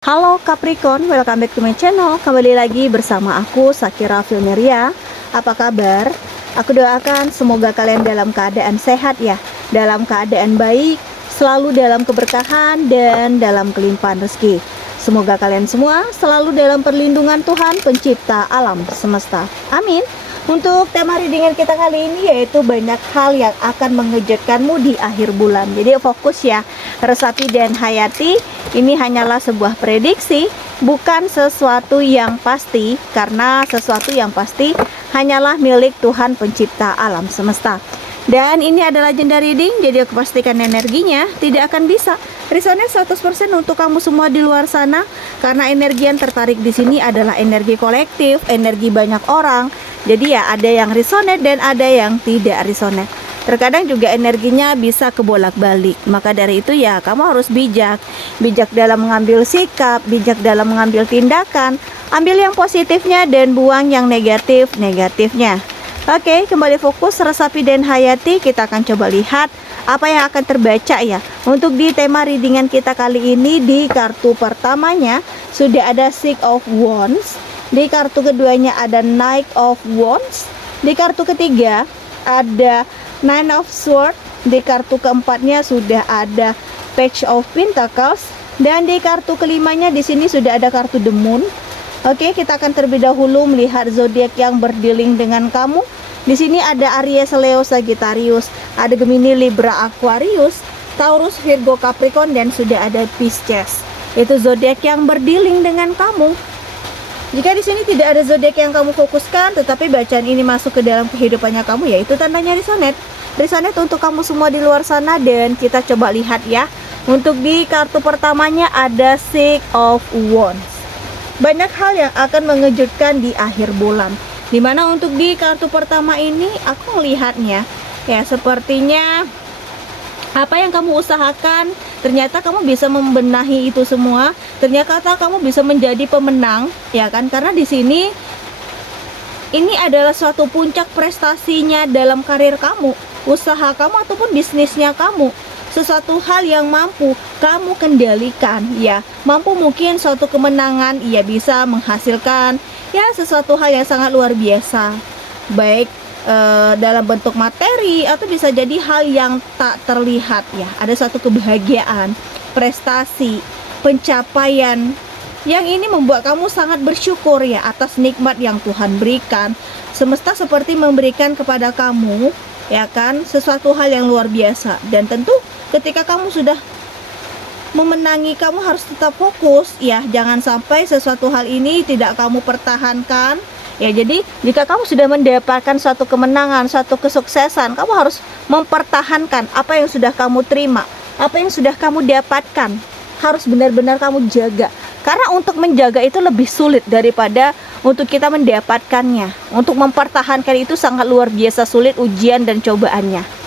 Halo Capricorn, welcome back to my channel. Kembali lagi bersama aku Shakira Filmeria. Apa kabar? Aku doakan semoga kalian dalam keadaan sehat ya, dalam keadaan baik, selalu dalam keberkahan dan dalam kelimpahan rezeki. Semoga kalian semua selalu dalam perlindungan Tuhan pencipta alam semesta. Amin. Untuk tema readingan kita kali ini yaitu banyak hal yang akan mengejutkanmu di akhir bulan. Jadi fokus ya, resapi dan hayati. Ini hanyalah sebuah prediksi, bukan sesuatu yang pasti, karena sesuatu yang pasti hanyalah milik Tuhan pencipta alam semesta. Dan ini adalah agenda reading, jadi aku pastikan energinya tidak akan bisa resonate 100% untuk kamu semua di luar sana, karena energi yang tertarik di sini adalah energi kolektif, energi banyak orang. Jadi ya ada yang resonate dan ada yang tidak resonate. Terkadang juga energinya bisa kebolak-balik. Maka dari itu ya kamu harus bijak dalam mengambil sikap, bijak dalam mengambil tindakan. Ambil yang positifnya dan buang yang negatifnya. Oke, kembali fokus resapi dan hayati. Kita akan coba lihat apa yang akan terbaca ya. Untuk di tema readingan kita kali ini, di kartu pertamanya sudah ada Six of Wands. Di kartu keduanya ada Knight of Wands. Di kartu ketiga ada Nine of Swords. Di kartu keempatnya sudah ada Page of Pentacles. Dan di kartu kelimanya di sini sudah ada kartu The Moon. Oke, kita akan terlebih dahulu melihat zodiak yang berdealing dengan kamu. Di sini ada Aries, Leo, Sagittarius, ada Gemini, Libra, Aquarius, Taurus, Virgo, Capricorn, dan sudah ada Pisces. Itu zodiak yang berdealing dengan kamu. Jika di sini tidak ada zodiak yang kamu fokuskan, tetapi bacaan ini masuk ke dalam kehidupannya kamu, yaitu tandanya resonate. Resonate untuk kamu semua di luar sana, dan kita coba lihat ya. Untuk di kartu pertamanya ada Six of Wands. Banyak hal yang akan mengejutkan di akhir bulan. Dimana untuk di kartu pertama ini aku melihatnya ya, sepertinya apa yang kamu usahakan ternyata kamu bisa membenahi itu semua. Ternyata kamu bisa menjadi pemenang ya kan, karena di sini ini adalah suatu puncak prestasinya dalam karir kamu, usaha kamu ataupun bisnisnya kamu. Sesuatu hal yang mampu kamu kendalikan ya, mampu mungkin suatu kemenangan, ia bisa menghasilkan ya sesuatu hal yang sangat luar biasa, baik dalam bentuk materi atau bisa jadi hal yang tak terlihat ya. Ada suatu kebahagiaan, prestasi, pencapaian yang ini membuat kamu sangat bersyukur ya atas nikmat yang Tuhan berikan. Semesta seperti memberikan kepada kamu ya kan sesuatu hal yang luar biasa. Dan tentu ketika kamu sudah memenangi, kamu harus tetap fokus ya, jangan sampai sesuatu hal ini tidak kamu pertahankan ya. Jadi jika kamu sudah mendapatkan suatu kemenangan, suatu kesuksesan, kamu harus mempertahankan apa yang sudah kamu terima, apa yang sudah kamu dapatkan, harus benar-benar kamu jaga. Karena untuk menjaga itu lebih sulit daripada untuk kita mendapatkannya. Untuk mempertahankan itu sangat luar biasa sulit ujian dan cobaannya.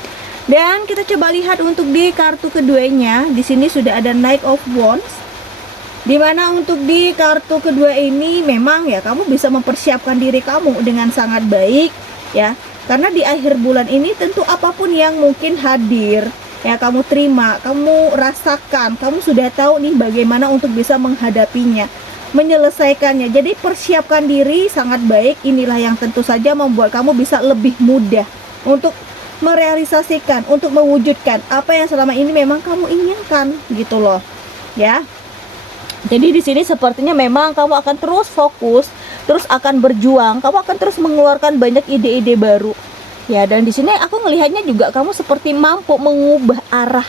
Dan kita coba lihat untuk di kartu keduanya. Di sini sudah ada Knight of Wands. Dimana untuk di kartu kedua ini memang ya kamu bisa mempersiapkan diri kamu dengan sangat baik ya. Karena di akhir bulan ini tentu apapun yang mungkin hadir ya, kamu terima, kamu rasakan, kamu sudah tahu nih bagaimana untuk bisa menghadapinya, menyelesaikannya. Jadi persiapkan diri sangat baik. Inilah yang tentu saja membuat kamu bisa lebih mudah untuk merealisasikan, untuk mewujudkan apa yang selama ini memang kamu inginkan gitu loh ya. Jadi di sini sepertinya memang kamu akan terus fokus, terus akan berjuang, kamu akan terus mengeluarkan banyak ide-ide baru ya. Dan di sini aku melihatnya juga kamu seperti mampu mengubah arah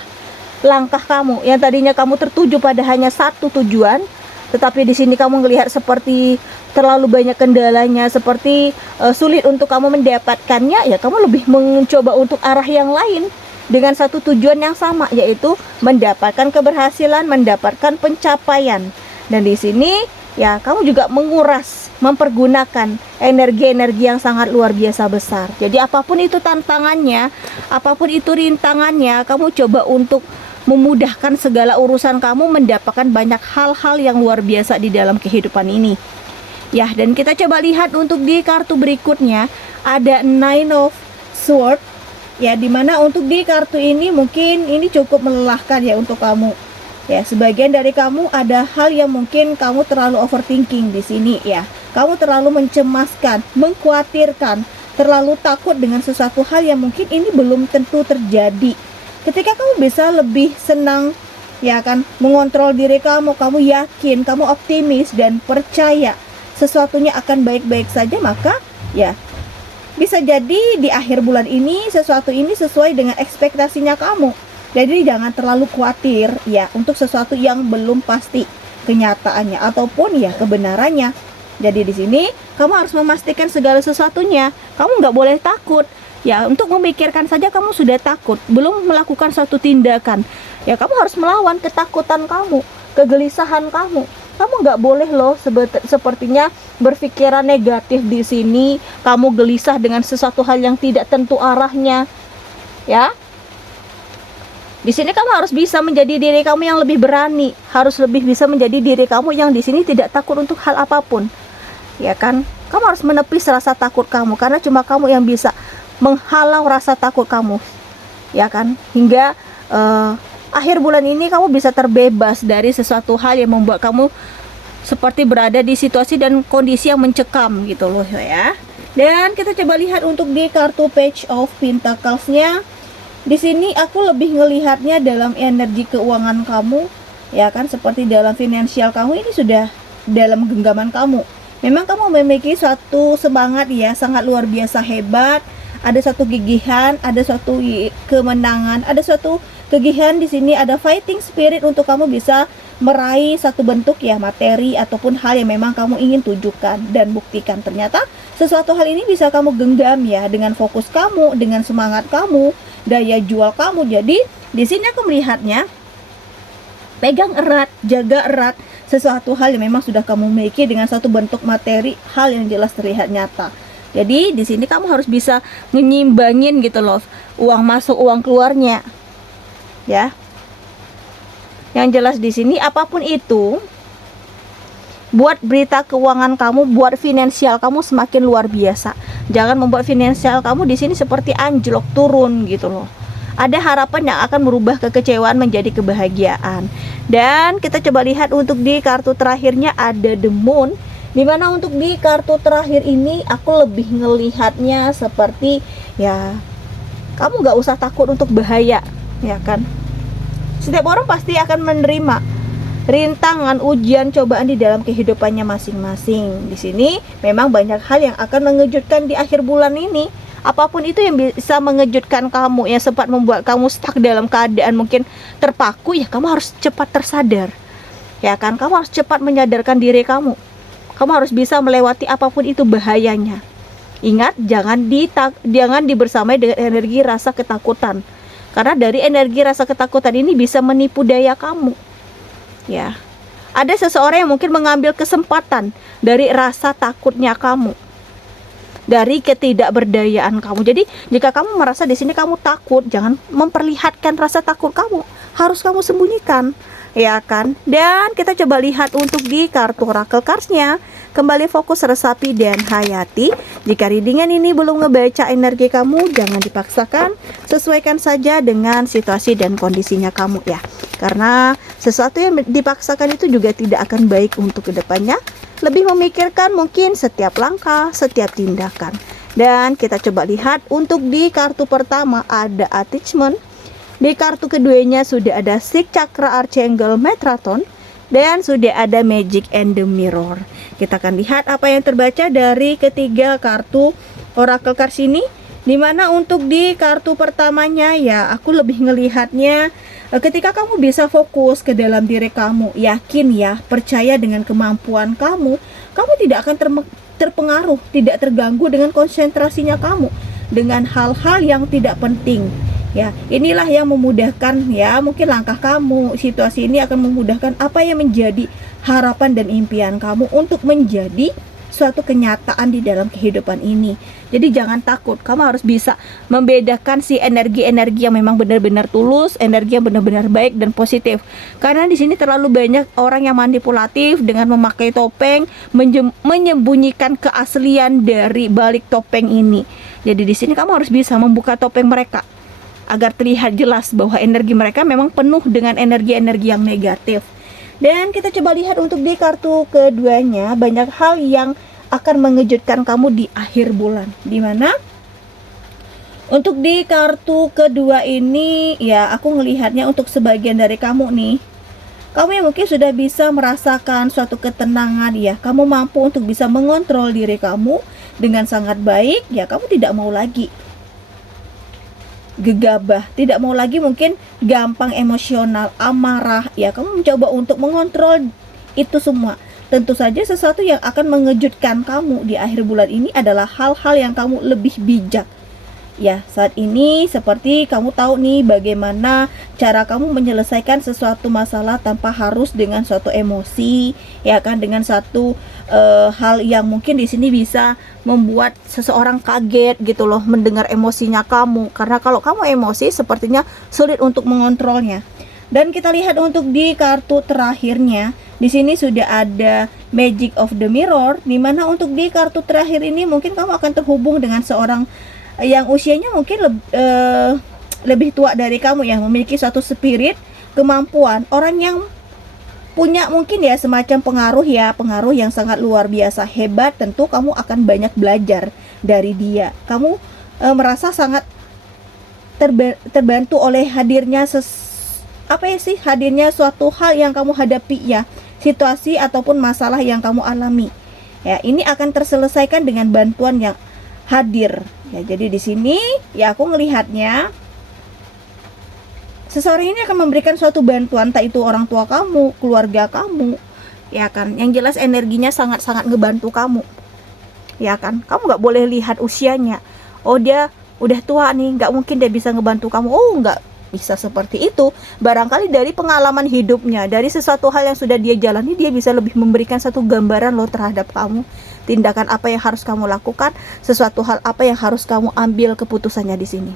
langkah kamu yang tadinya kamu tertuju pada hanya satu tujuan, tetapi di sini kamu melihat seperti terlalu banyak kendalanya, seperti sulit untuk kamu mendapatkannya ya. Kamu lebih mencoba untuk arah yang lain dengan satu tujuan yang sama, yaitu mendapatkan keberhasilan, mendapatkan pencapaian. Dan di sini ya kamu juga menguras, mempergunakan energi-energi yang sangat luar biasa besar. Jadi apapun itu tantangannya, apapun itu rintangannya, kamu coba untuk memudahkan segala urusan kamu, mendapatkan banyak hal-hal yang luar biasa di dalam kehidupan ini ya. Dan kita coba lihat untuk di kartu berikutnya ada Nine of Swords ya, dimana untuk di kartu ini mungkin ini cukup melelahkan ya untuk kamu Ya, sebagian dari kamu ada hal yang mungkin kamu terlalu overthinking di sini ya. Kamu terlalu mencemaskan, mengkhawatirkan, terlalu takut dengan sesuatu hal yang mungkin ini belum tentu terjadi. Ketika kamu bisa lebih senang ya kan, mengontrol diri kamu, kamu yakin, kamu optimis dan percaya sesuatunya akan baik-baik saja, maka ya bisa jadi di akhir bulan ini sesuatu ini sesuai dengan ekspektasinya kamu. Jadi jangan terlalu khawatir ya untuk sesuatu yang belum pasti kenyataannya ataupun ya kebenarannya. Jadi di sini kamu harus memastikan segala sesuatunya. Kamu nggak boleh takut. Ya, untuk memikirkan saja kamu sudah takut, belum melakukan suatu tindakan. Ya, kamu harus melawan ketakutan kamu, kegelisahan kamu. Kamu nggak boleh loh sepertinya berpikiran negatif di sini. Kamu gelisah dengan sesuatu hal yang tidak tentu arahnya. Ya, di sini kamu harus bisa menjadi diri kamu yang lebih berani, harus lebih bisa menjadi diri kamu yang di sini tidak takut untuk hal apapun. Ya kan? Kamu harus menepis rasa takut kamu karena cuma kamu yang bisa menghalau rasa takut kamu. Ya kan? Hingga akhir bulan ini kamu bisa terbebas dari sesuatu hal yang membuat kamu seperti berada di situasi dan kondisi yang mencekam gitu loh ya. Dan kita coba lihat untuk di kartu Page of Pentacles-nya. Di sini aku lebih ngelihatnya dalam energi keuangan kamu, ya kan, seperti dalam finansial kamu ini sudah dalam genggaman kamu. Memang kamu memiliki suatu semangat ya, sangat luar biasa hebat, ada suatu gigihan, ada suatu kemenangan, ada suatu kegigihan di sini, ada fighting spirit untuk kamu bisa meraih satu bentuk ya materi ataupun hal yang memang kamu ingin tujukan dan buktikan. Ternyata sesuatu hal ini bisa kamu genggam ya dengan fokus kamu, dengan semangat kamu, daya jual kamu. Jadi di sini aku melihatnya pegang erat, jaga erat sesuatu hal yang memang sudah kamu miliki dengan satu bentuk materi, hal yang jelas terlihat nyata. Jadi di sini kamu harus bisa menyimbangin gitu loh, uang masuk uang keluarnya. Ya. Yang jelas di sini apapun itu buat berita keuangan kamu, buat finansial kamu semakin luar biasa. Jangan membuat finansial kamu di sini seperti anjlok turun gitu loh. Ada harapan yang akan merubah kekecewaan menjadi kebahagiaan. Dan kita coba lihat untuk di kartu terakhirnya ada The Moon. Dimana untuk di kartu terakhir ini aku lebih ngelihatnya seperti ya kamu gak usah takut untuk bahaya, ya kan? Setiap orang pasti akan menerima rintangan, ujian, cobaan di dalam kehidupannya masing-masing. Di sini memang banyak hal yang akan mengejutkan di akhir bulan ini. Apapun itu yang bisa mengejutkan kamu, yang sempat membuat kamu stuck dalam keadaan mungkin terpaku, ya kamu harus cepat tersadar. Ya kan, kamu harus cepat menyadarkan diri kamu. Kamu harus bisa melewati apapun itu bahayanya. Ingat, jangan dibersamai dengan energi rasa ketakutan. Karena dari energi rasa ketakutan ini bisa menipu daya kamu. Ya, ada seseorang yang mungkin mengambil kesempatan dari rasa takutnya kamu, dari ketidakberdayaan kamu. Jadi jika kamu merasa di sini kamu takut, jangan memperlihatkan rasa takut kamu. Harus kamu sembunyikan, ya kan? Dan kita coba lihat untuk di kartu Oracle Cards-nya. Kembali fokus resapi dan hayati. Jika readingan ini belum ngebaca energi kamu, jangan dipaksakan. Sesuaikan saja dengan situasi dan kondisinya kamu ya. Karena sesuatu yang dipaksakan itu juga tidak akan baik untuk kedepannya. Lebih memikirkan mungkin setiap langkah, setiap tindakan. Dan kita coba lihat untuk di kartu pertama ada Attachment. Di kartu keduanya sudah ada Six Chakra Archangel Metatron. Dan sudah ada Magic and the Mirror. Kita akan lihat apa yang terbaca dari ketiga kartu Oracle Cards ini. Dimana untuk di kartu pertamanya ya aku lebih ngelihatnya ketika kamu bisa fokus ke dalam diri kamu, yakin ya, percaya dengan kemampuan kamu, kamu tidak akan terpengaruh, tidak terganggu dengan konsentrasinya kamu dengan hal-hal yang tidak penting. Ya, inilah yang memudahkan ya, mungkin langkah kamu, situasi ini akan memudahkan apa yang menjadi harapan dan impian kamu untuk menjadi suatu kenyataan di dalam kehidupan ini. Jadi jangan takut, kamu harus bisa membedakan si energi-energi yang memang benar-benar tulus, energi yang benar-benar baik dan positif. Karena di sini terlalu banyak orang yang manipulatif dengan memakai topeng, menyembunyikan keaslian dari balik topeng ini. Jadi di sini kamu harus bisa membuka topeng mereka. agar terlihat jelas bahwa energi mereka memang penuh dengan energi-energi yang negatif. Dan kita coba lihat untuk di kartu keduanya, banyak hal yang akan mengejutkan kamu di akhir bulan. Dimana untuk di kartu kedua ini, ya aku ngelihatnya untuk sebagian dari kamu nih, kamu yang mungkin sudah bisa merasakan suatu ketenangan ya, kamu mampu untuk bisa mengontrol diri kamu dengan sangat baik ya, kamu tidak mau lagi gegabah, tidak mau lagi mungkin gampang emosional, amarah ya, kamu mencoba untuk mengontrol itu semua. Tentu saja sesuatu yang akan mengejutkan kamu di akhir bulan ini adalah hal-hal yang kamu lebih bijak. Ya, saat ini seperti kamu tahu nih bagaimana cara kamu menyelesaikan sesuatu masalah tanpa harus dengan suatu emosi, ya kan, dengan satu hal yang mungkin di sini bisa membuat seseorang kaget gitu loh mendengar emosinya kamu. Karena kalau kamu emosi sepertinya sulit untuk mengontrolnya. Dan kita lihat untuk di kartu terakhirnya, di sini sudah ada Magic of the Mirror, dimana untuk di kartu terakhir ini mungkin kamu akan terhubung dengan seorang yang usianya mungkin lebih tua dari kamu, yang memiliki suatu spirit, kemampuan, orang yang punya mungkin ya semacam pengaruh yang sangat luar biasa hebat. Tentu kamu akan banyak belajar dari dia. Kamu merasa sangat terbantu oleh hadirnya hadirnya suatu hal yang kamu hadapi ya, situasi ataupun masalah yang kamu alami. Ya, ini akan terselesaikan dengan bantuan yang hadir. Ya, jadi di sini ya aku ngelihatnya seseorang ini akan memberikan suatu bantuan, entah itu orang tua kamu, keluarga kamu, ya kan. Yang jelas energinya sangat-sangat ngebantu kamu, ya kan. Kamu nggak boleh lihat usianya. Oh, dia udah tua nih, nggak mungkin dia bisa ngebantu kamu. Oh, nggak bisa seperti itu. Barangkali dari pengalaman hidupnya, dari sesuatu hal yang sudah dia jalani, dia bisa lebih memberikan satu gambaran loh terhadap kamu. Tindakan apa yang harus kamu lakukan, sesuatu hal apa yang harus kamu ambil keputusannya di sini.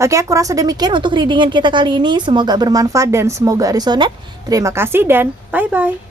Oke, aku rasa demikian untuk readingan kita kali ini. Semoga bermanfaat dan semoga resonate. Terima kasih dan bye-bye.